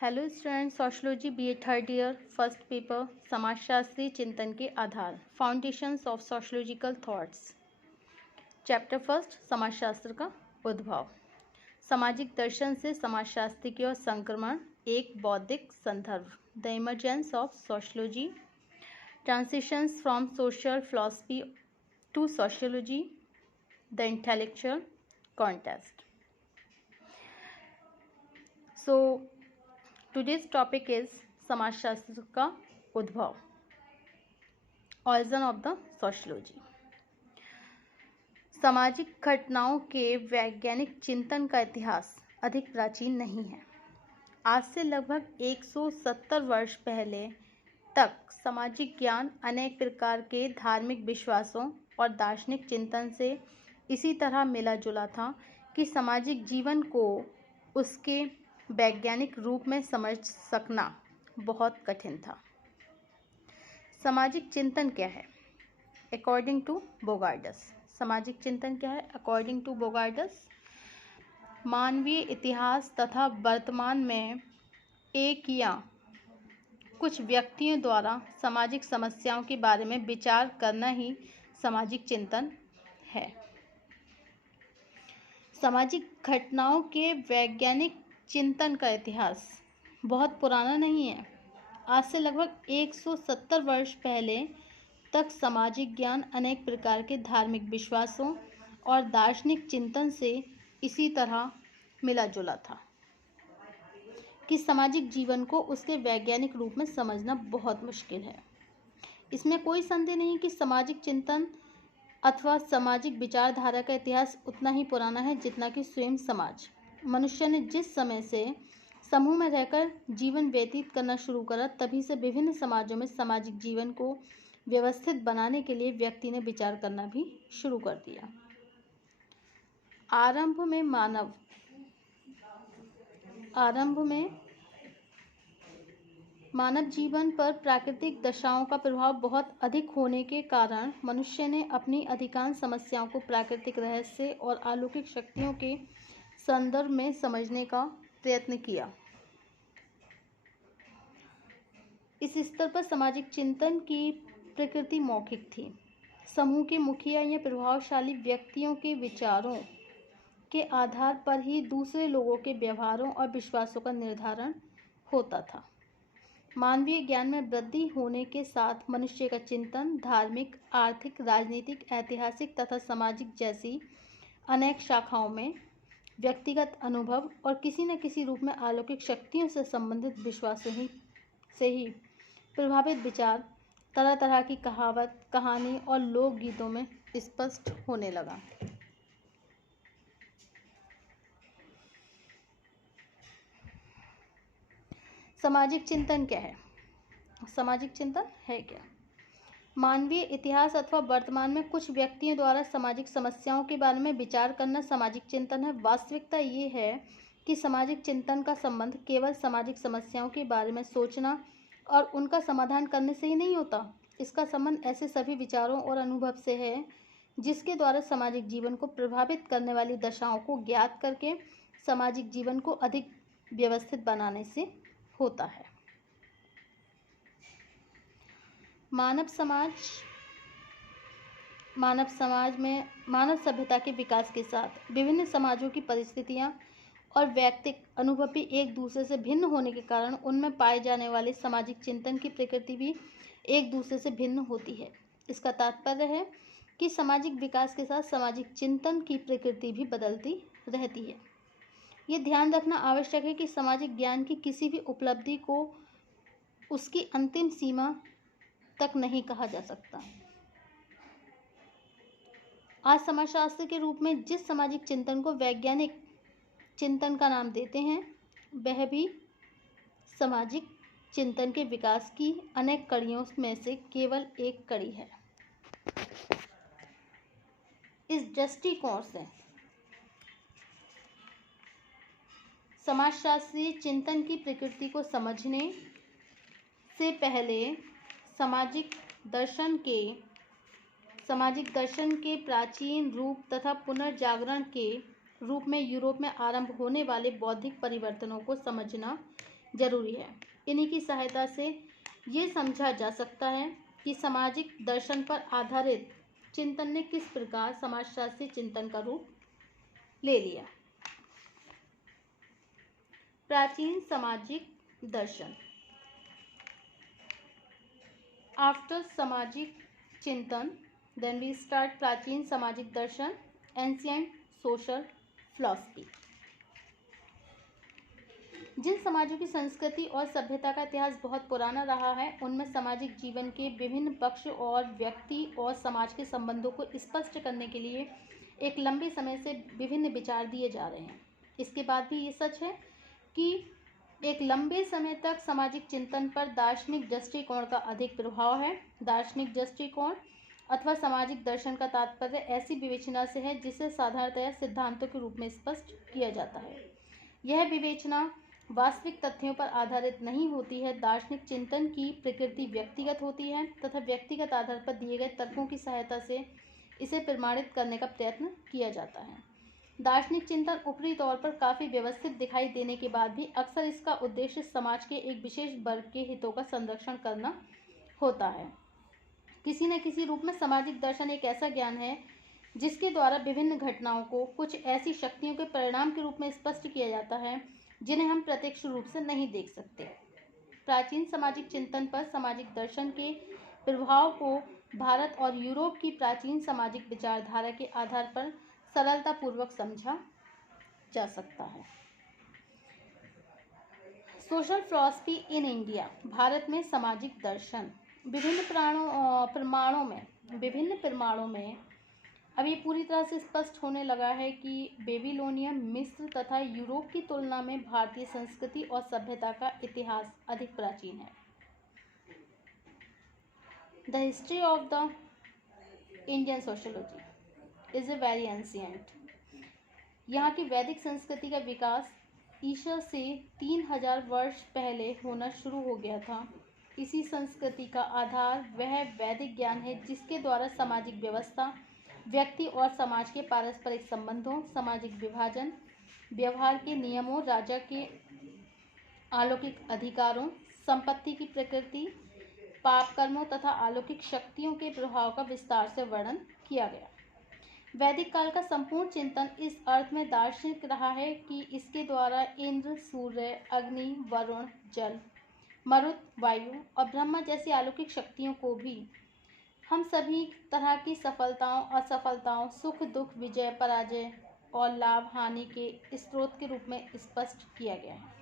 Hello student, sociology BA third year first paper समाजशास्त्री चिंतन के आधार foundations of sociological thoughts. Chapter first, समाजशास्त्र का उद्भव। सामाजिक दर्शन से समाजशास्त्र की ओर संक्रमण, एक बौद्धिक संदर्भ। The emergence of sociology, transitions from social philosophy to sociology, the intellectual contest. So today's topic is समाजशास्त्र का उद्भव, origin of the sociology। सामाजिक घटनाओं के वैज्ञानिक चिंतन का इतिहास अधिक प्राचीन नहीं है। आज से लगभग 170 वर्ष पहले तक सामाजिक ज्ञान अनेक प्रकार के धार्मिक विश्वासों और दार्शनिक चिंतन से इसी तरह मिला जुला था कि सामाजिक जीवन को उसके वैज्ञानिक रूप में समझ सकना बहुत कठिन था। सामाजिक चिंतन क्या है? अकॉर्डिंग टू बोगार्डस, सामाजिक चिंतन क्या है? अकॉर्डिंग टू बोगार्डस, मानवीय इतिहास तथा वर्तमान में एक या कुछ व्यक्तियों द्वारा सामाजिक समस्याओं के बारे में विचार करना ही सामाजिक चिंतन है। सामाजिक घटनाओं के वैज्ञानिक चिंतन का इतिहास बहुत पुराना नहीं है। आज से लगभग 170 वर्ष पहले तक सामाजिक ज्ञान अनेक प्रकार के धार्मिक विश्वासों और दार्शनिक चिंतन से इसी तरह मिला जुला था कि सामाजिक जीवन को उसके वैज्ञानिक रूप में समझना बहुत मुश्किल है। इसमें कोई संदेह नहीं कि सामाजिक चिंतन अथवा सामाजिक विचारधारा का इतिहास उतना ही पुराना है जितना कि स्वयं समाज। मनुष्य ने जिस समय से समूह में रहकर जीवन व्यतीत करना शुरू करा, तभी से विभिन्न समाजों में सामाजिक जीवन को व्यवस्थित बनाने के लिए व्यक्ति ने विचार करना भी शुरू कर दिया। आरंभ में मानव जीवन पर प्राकृतिक दशाओं का प्रभाव बहुत अधिक होने के कारण मनुष्य ने अपनी अधिकांश समस्याओं को प्राकृतिक रहस्य और अलौकिक शक्तियों के संदर्भ में समझने का प्रयत्न किया। इस स्तर पर सामाजिक चिंतन की प्रकृति मौखिक थी। समूह के मुखिया या प्रभावशाली व्यक्तियों के विचारों के आधार पर ही दूसरे लोगों के व्यवहारों और विश्वासों का निर्धारण होता था। मानवीय ज्ञान में वृद्धि होने के साथ मनुष्य का चिंतन धार्मिक, आर्थिक, राजनीतिक, ऐतिहासिक तथा सामाजिक जैसी अनेक शाखाओं में व्यक्तिगत अनुभव और किसी न किसी रूप में अलौकिक शक्तियों से संबंधित विश्वासों से ही प्रभावित विचार तरह तरह की कहावत, कहानी और लोकगीतों में स्पष्ट होने लगा। सामाजिक चिंतन क्या है? सामाजिक चिंतन है क्या? मानवीय इतिहास अथवा वर्तमान में कुछ व्यक्तियों द्वारा सामाजिक समस्याओं के बारे में विचार करना सामाजिक चिंतन है। वास्तविकता ये है कि सामाजिक चिंतन का संबंध केवल सामाजिक समस्याओं के बारे में सोचना और उनका समाधान करने से ही नहीं होता। इसका संबंध ऐसे सभी विचारों और अनुभव से है जिसके द्वारा सामाजिक जीवन को प्रभावित करने वाली दशाओं को ज्ञात करके सामाजिक जीवन को अधिक व्यवस्थित बनाने से होता है। मानव सभ्यता के विकास के साथ विभिन्न समाजों की परिस्थितियां और व्यक्तिगत अनुभव भी एक दूसरे से भिन्न होने के कारण उनमें पाए जाने वाले सामाजिक चिंतन की प्रकृति भी एक दूसरे से भिन्न होती है। इसका तात्पर्य है कि सामाजिक विकास के साथ सामाजिक चिंतन की प्रकृति भी बदलती रहती है। ये ध्यान रखना आवश्यक है कि सामाजिक ज्ञान की किसी भी उपलब्धि को उसकी अंतिम सीमा तक नहीं कहा जा सकता। आज समाजशास्त्र के रूप में जिस सामाजिक चिंतन को वैज्ञानिक चिंतन का नाम देते हैं, वह भी सामाजिक चिंतन के विकास की अनेक कड़ियों में से केवल एक कड़ी है। इस दृष्टिकोण से समाजशास्त्रीय चिंतन की प्रकृति को समझने से पहले सामाजिक दर्शन के प्राचीन रूप तथा पुनर्जागरण के रूप में यूरोप में आरंभ होने वाले बौद्धिक परिवर्तनों को समझना जरूरी है। इन्हीं की सहायता से ये समझा जा सकता है कि सामाजिक दर्शन पर आधारित चिंतन ने किस प्रकार समाजशास्त्री चिंतन का रूप ले लिया। प्राचीन सामाजिक दर्शन। आफ्टर सामाजिक चिंतन देन वी स्टार्ट प्राचीन सामाजिक दर्शन, एंशिएंट सोशल फिलॉसफी। जिन समाजों की संस्कृति और सभ्यता का इतिहास बहुत पुराना रहा है, उनमें सामाजिक जीवन के विभिन्न पक्ष और व्यक्ति और समाज के संबंधों को स्पष्ट करने के लिए एक लंबे समय से विभिन्न विचार दिए जा रहे हैं। इसके बाद भी ये सच है कि एक लंबे समय तक सामाजिक चिंतन पर दार्शनिक दृष्टिकोण का अधिक प्रभाव है। दार्शनिक दृष्टिकोण अथवा सामाजिक दर्शन का तात्पर्य ऐसी विवेचना से है जिसे साधारणतया सिद्धांतों के रूप में स्पष्ट किया जाता है। यह विवेचना वास्तविक तथ्यों पर आधारित नहीं होती है। दार्शनिक चिंतन की प्रकृति व्यक्तिगत होती है तथा व्यक्तिगत आधार पर दिए गए तर्कों की सहायता से इसे प्रमाणित करने का प्रयत्न किया जाता है। दार्शनिक चिंतन ऊपरी तौर पर काफ़ी व्यवस्थित दिखाई देने के बाद भी अक्सर इसका उद्देश्य समाज के एक विशेष वर्ग के हितों का संरक्षण करना होता है। किसी न किसी रूप में सामाजिक दर्शन एक ऐसा ज्ञान है जिसके द्वारा विभिन्न घटनाओं को कुछ ऐसी शक्तियों के परिणाम के रूप में स्पष्ट किया जाता है जिन्हें हम प्रत्यक्ष रूप से नहीं देख सकते। प्राचीन सामाजिक चिंतन पर सामाजिक दर्शन के प्रभाव को भारत और यूरोप की प्राचीन सामाजिक विचारधारा के आधार पर सरलतापूर्वक समझा जा सकता है। Social philosophy in India. Bharat में सामाजिक दर्शन विभिन्न प्रमाणों में अब ये पूरी तरह से स्पष्ट होने लगा है कि बेबीलोनियन, मिस्र तथा यूरोप की तुलना में भारतीय संस्कृति और सभ्यता का इतिहास अधिक प्राचीन है। The history of the Indian sociology is a very ancient. यहाँ की वैदिक संस्कृति का विकास ईसा से 3000 वर्ष पहले होना शुरू हो गया था। इसी संस्कृति का आधार वह वैदिक ज्ञान है जिसके द्वारा सामाजिक व्यवस्था, व्यक्ति और समाज के पारस्परिक संबंधों, सामाजिक विभाजन, व्यवहार के नियमों, राजा के अलौकिक अधिकारों, संपत्ति की प्रकृति, पाप कर्मों तथा अलौकिक शक्तियों के प्रभाव का विस्तार से वर्णन किया गया। वैदिक काल का संपूर्ण चिंतन इस अर्थ में दार्शनिक रहा है कि इसके द्वारा इंद्र, सूर्य, अग्नि, वरुण, जल, मरुत, वायु और ब्रह्मा जैसी अलौकिक शक्तियों को भी हम सभी तरह की सफलताओं, असफलताओं, सुख दुख, विजय पराजय और लाभ हानि के स्रोत के रूप में स्पष्ट किया गया है।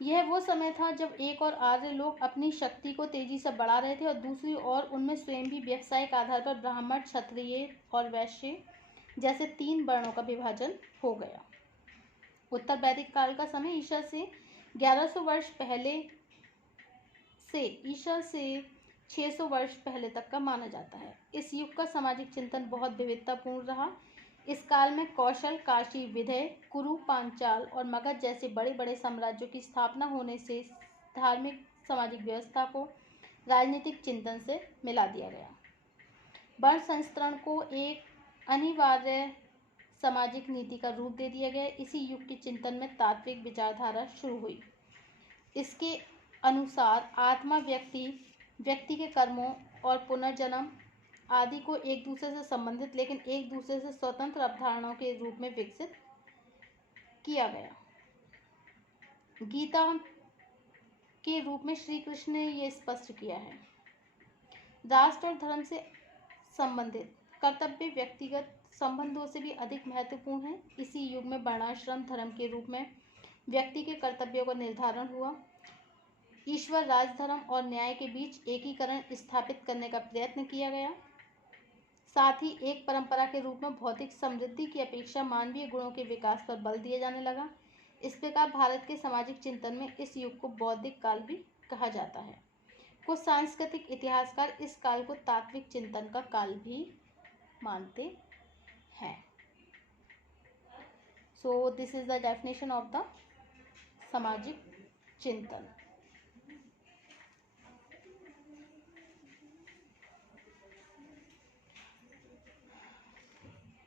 यह वो समय था जब एक और आर्य लोग अपनी शक्ति को तेजी से बढ़ा रहे थे और दूसरी ओर उनमें स्वयं भी व्यावसायिक आधार पर ब्राह्मण, क्षत्रिय और वैश्य जैसे 3 वर्णों का विभाजन हो गया। उत्तर वैदिक काल का समय ईसा से 1100 वर्ष पहले से ईसा से 600 वर्ष पहले तक का माना जाता है। इस युग का सामाजिक चिंतन बहुत विविधतापूर्ण रहा। इस काल में कौशल, काशी, विदय, कुरु, पांचाल और मगध जैसे बड़े बड़े साम्राज्यों की स्थापना होने से धार्मिक सामाजिक व्यवस्था को राजनीतिक चिंतन से मिला दिया गया। वर्ण संस्करण को एक अनिवार्य सामाजिक नीति का रूप दे दिया गया। इसी युग के चिंतन में तात्विक विचारधारा शुरू हुई। इसके अनुसार आत्मा व्यक्ति के कर्मों और पुनर्जन्म आदि को एक दूसरे से संबंधित लेकिन एक दूसरे से स्वतंत्र अवधारणाओं के रूप में विकसित किया गया। गीता के रूप में श्री कृष्ण ने यह स्पष्ट किया है। राष्ट्र और धर्म से संबंधित कर्तव्य व्यक्तिगत संबंधों से भी अधिक महत्वपूर्ण है। इसी युग में वर्णाश्रम धर्म के रूप में व्यक्ति के कर्तव्यों का निर्धारण हुआ। ईश्वर, राजधर्म और न्याय के बीच एकीकरण स्थापित करने का प्रयत्न किया गया। साथ ही एक परंपरा के रूप में भौतिक समृद्धि की अपेक्षा मानवीय गुणों के विकास पर बल दिया जाने लगा। इस प्रकार भारत के सामाजिक चिंतन में इस युग को बौद्धिक काल भी कहा जाता है। कुछ सांस्कृतिक इतिहासकार इस काल को तात्विक चिंतन का काल भी मानते हैं। So this is the definition of the सामाजिक चिंतन।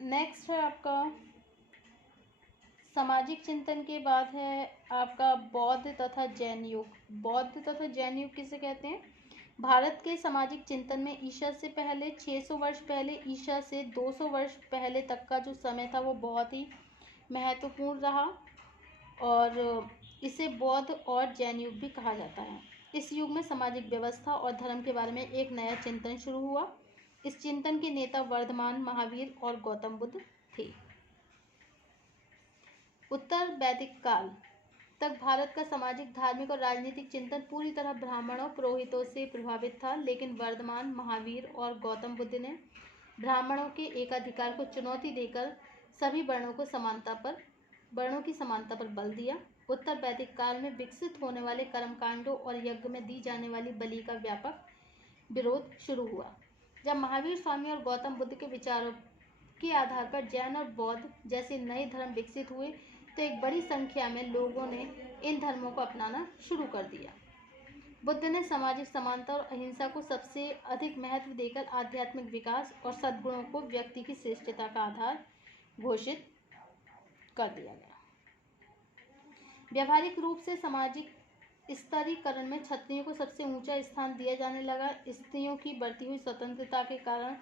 नेक्स्ट है आपका सामाजिक चिंतन के बाद है आपका बौद्ध तथा जैन युग। बौद्ध तथा जैन युग किसे कहते हैं? भारत के सामाजिक चिंतन में ईसा से पहले 600 वर्ष पहले ईसा से 200 वर्ष पहले तक का जो समय था वो बहुत ही महत्वपूर्ण रहा और इसे बौद्ध और जैन युग भी कहा जाता है। इस युग में सामाजिक व्यवस्था और धर्म के बारे में एक नया चिंतन शुरू हुआ। इस चिंतन के नेता वर्धमान, महावीर और गौतम बुद्ध थे। उत्तर वैदिक काल तक भारत का सामाजिक, धार्मिक और राजनीतिक चिंतन पूरी तरह ब्राह्मणों पुरोहितों से प्रभावित था, लेकिन वर्धमान, महावीर और गौतम बुद्ध ने ब्राह्मणों के एकाधिकार को चुनौती देकर सभी वर्णों की समानता पर बल दिया। उत्तर वैदिक काल में विकसित होने वाले कर्मकांडों और यज्ञ में दी जाने वाली बलि का व्यापक विरोध शुरू हुआ। जब महावीर स्वामी और गौतम बुद्ध के विचारों के आधार पर जैन और बौद्ध जैसे नए धर्म विकसित हुए तो एक बड़ी संख्या में लोगों ने इन धर्मों को अपनाना शुरू कर दिया। बुद्ध ने सामाजिक समानता और अहिंसा को सबसे अधिक महत्व देकर आध्यात्मिक विकास और सद्गुणों को व्यक्ति की श्रेष्ठता का आधार घोषित कर दिया गया। व्यावहारिक रूप से सामाजिक स्तरीकरण में क्षत्रियों को सबसे ऊंचा स्थान दिया जाने लगा। स्त्रियों की बढ़ती हुई स्वतंत्रता के कारण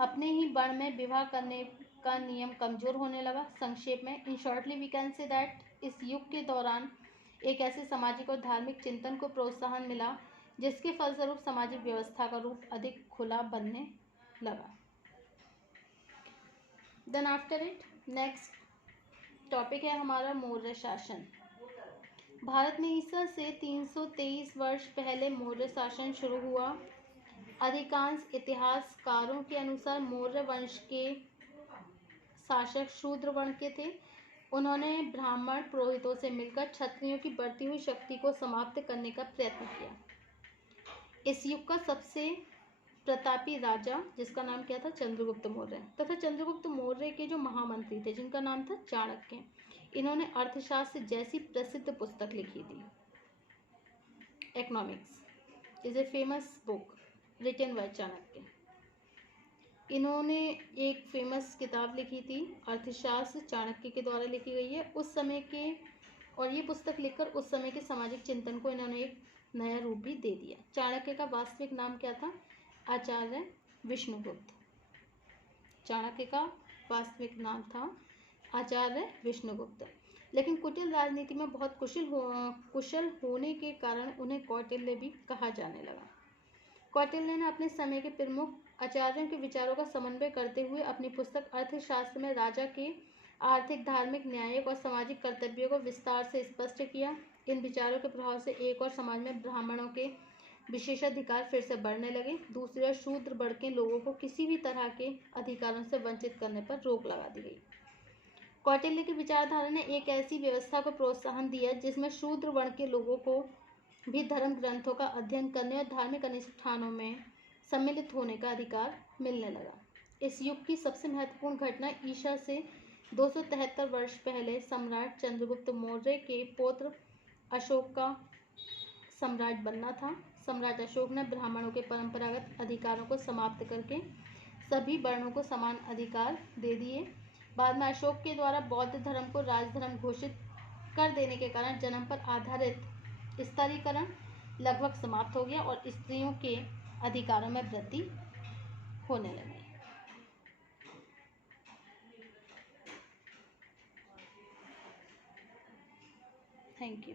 अपने ही वर्ण में विवाह करने का नियम कमजोर होने लगा। संक्षेप में, in shortly we can say that इस युग के दौरान एक ऐसे सामाजिक और धार्मिक चिंतन को प्रोत्साहन मिला जिसके फलस्वरूप सामाजिक व्यवस्था का रूप अधिक खुला बनने लगा। Then after it next topic है हमारा मौर्य शासन। भारत में ईसा से 323 वर्ष पहले मौर्य शासन शुरू हुआ। अधिकांश इतिहासकारों के अनुसार मौर्य वंश के शासक शूद्र वर्ण के थे। उन्होंने ब्राह्मण पुरोहितों से मिलकर क्षत्रियों की बढ़ती हुई शक्ति को समाप्त करने का प्रयत्न किया। इस युग का सबसे प्रतापी राजा, जिसका नाम क्या था, चंद्रगुप्त मौर्य, तथा चंद्रगुप्त मौर्य के जो महामंत्री थे जिनका नाम था चाणक्य, इन्होंने अर्थशास्त्र जैसी प्रसिद्ध पुस्तक लिखी थी। Economics is a famous book written by Chanakya. इन्होंने एक फेमस किताब लिखी थी, अर्थशास्त्र, चाणक्य के द्वारा लिखी गई है उस समय के, और ये पुस्तक लिखकर उस समय के सामाजिक चिंतन को इन्होंने एक नया रूप भी दे दिया। चाणक्य का वास्तविक नाम क्या था? आचार्य विष्णुगुप्त। चाणक्य का वास्तविक नाम था आचार्य विष्णुगुप्त, लेकिन कुटिल राजनीति में बहुत कुशल होने के कारण उन्हें कौटिल्य भी कहा जाने लगा। कौटिल्य ने अपने समय के प्रमुख आचार्यों के विचारों का समन्वय करते हुए अपनी पुस्तक अर्थशास्त्र में राजा के आर्थिक, धार्मिक, न्यायिक और सामाजिक कर्तव्यों को विस्तार से स्पष्ट किया। इन विचारों के प्रभाव से एक और समाज में ब्राह्मणों के विशेषाधिकार फिर से बढ़ने लगे। दूसरी ओर शूद्र वर्ग के लोगों को किसी भी तरह के अधिकारों से वंचित करने पर रोक लगा दी गई। कौटिल्य की विचारधारा ने एक ऐसी व्यवस्था को प्रोत्साहन दिया जिसमें शूद्र वर्ण के लोगों को भी धर्म ग्रंथों का अध्ययन करने और धार्मिक अनुष्ठानों में सम्मिलित होने का अधिकार मिलने लगा। इस युग की सबसे महत्वपूर्ण घटना ईसा से 273 वर्ष पहले सम्राट चंद्रगुप्त मौर्य के पौत्र अशोक का सम्राट बनना था। सम्राट अशोक ने ब्राह्मणों के परंपरागत अधिकारों को समाप्त करके सभी वर्णों को समान अधिकार दे दिए। बाद में अशोक के द्वारा बौद्ध धर्म को राजधर्म घोषित कर देने के कारण जन्म पर आधारित स्तरीकरण लगभग समाप्त हो गया और स्त्रियों के अधिकारों में वृद्धि होने लगी। Thank you.